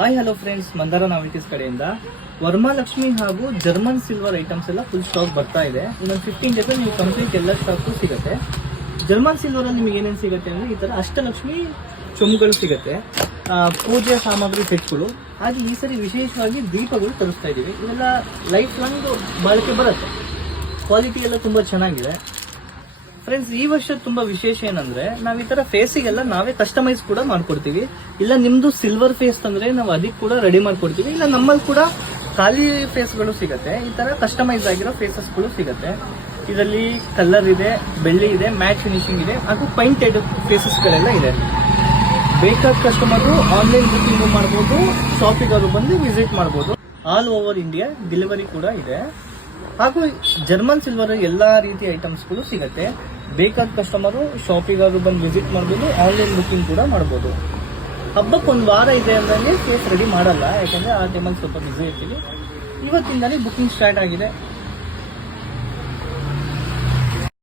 Hi hello friends, Mandara ನಾವಿಟೀಸ್ ಕಡೆಯಿಂದ ವರಮಹಾಲಕ್ಷ್ಮಿ ಹಾಗೂ German silver items ಎಲ್ಲ ಫುಲ್ ಸ್ಟಾಕ್ ಬರ್ತಾ ಇದೆ. ಇನ್ನೊಂದು 15 ಜೊತೆ ನೀವು ಕಂಪ್ಲೀಟ್ ಎಲ್ಲ ಸ್ಟಾಕು ಸಿಗುತ್ತೆ. ಜರ್ಮನ್ ಸಿಲ್ವರ್ ಅಲ್ಲಿ ನಿಮಗೆ ಏನೇನು ಸಿಗುತ್ತೆ ಅಂದ್ರೆ ಈ ತರ ಅಷ್ಟಲಕ್ಷ್ಮಿ ಚೊಂಬುಗಳು ಸಿಗುತ್ತೆ, ಪೂಜೆ ಸಾಮಗ್ರಿ ಸೆಟ್ಗಳು. ಹಾಗೆ ಈ ಸರಿ ವಿಶೇಷವಾಗಿ ದೀಪಗಳು ತರಿಸ್ತಾ ಇದೀವಿ. ಇವೆಲ್ಲ ಲೈಫ್ ಲಾಂಗ್ ಬಾಳಿಕೆ ಬರುತ್ತೆ. ಕ್ವಾಲಿಟಿ ಎಲ್ಲ ತುಂಬಾ ಚೆನ್ನಾಗಿದೆ ಫ್ರೆಂಡ್ಸ್. ಈ ವರ್ಷ ತುಂಬಾ ವಿಶೇಷ ಏನಂದ್ರೆ ನಾವ್ ಈ ತರ ಫೇಸಿಗೆಲ್ಲ ನಾವೇ ಕಸ್ಟಮೈಸ್ ಕೂಡ ಮಾಡ್ಕೊಡ್ತೀವಿ. ಇಲ್ಲ ನಿಮ್ದು ಸಿಲ್ವರ್ ಫೇಸ್ ಅಂದ್ರೆ ನಾವು ಅದಕ್ಕೆ ಕೂಡ ರೆಡಿ ಮಾಡ್ಕೊಡ್ತೀವಿ. ಇಲ್ಲ ನಮ್ಮಲ್ಲಿ ಕೂಡ ಖಾಲಿ ಫೇಸ್ಗಳು ಸಿಗುತ್ತೆ. ಈ ತರ ಕಸ್ಟಮೈಸ್ ಆಗಿರೋ ಫೇಸಸ್ಗಳು ಸಿಗುತ್ತೆ. ಇದರಲ್ಲಿ ಕಲರ್ ಇದೆ, ಬೆಳ್ಳಿ ಇದೆ, ಮ್ಯಾಟ್ ಫಿನಿಶಿಂಗ್ ಇದೆ, ಹಾಗೂ ಪೈಂಟೆಡ್ ಫೇಸಸ್ಗಳೆಲ್ಲ ಇದೆ. ಬೇಕಾದ ಕಸ್ಟಮರ್ ಆನ್ಲೈನ್ ಬುಕಿಂಗ್ ಮಾಡಬಹುದು, ಶಾಪಿಗಾದ್ರು ಬಂದು ವಿಸಿಟ್ ಮಾಡಬಹುದು. ಆಲ್ ಓವರ್ ಇಂಡಿಯಾ ಡೆಲಿವರಿ ಕೂಡ ಇದೆ. ಹಾಗೂ ಜರ್ಮನ್ ಸಿಲ್ವರ್ ಎಲ್ಲಾ ರೀತಿಯ ಐಟಮ್ಸ್ಗಳು ಸಿಗುತ್ತೆ. ಬೇಕಾದ ಕಸ್ಟಮರು ಶಾಪಿಗಾದ್ರು ಬಂದು ವಿಸಿಟ್ ಮಾಡಬಹುದು, ಆನ್ಲೈನ್ ಬುಕಿಂಗ್ ಕೂಡ ಮಾಡಬಹುದು. ಹಬ್ಬಕ್ಕೆ ಒಂದು ವಾರ ಇದೆ ಅಂದ್ರೆ ಫೇಸ್ ರೆಡಿ ಮಾಡಲ್ಲ, ಯಾಕಂದ್ರೆ ಆ ಟೈಮಲ್ಲಿ ಸ್ವಲ್ಪ ಬಿಸಿ ಇರ್ತೀವಿ. ಇವತ್ತಿಂದಾನೇ ಬುಕಿಂಗ್ ಸ್ಟಾರ್ಟ್ ಆಗಿದೆ.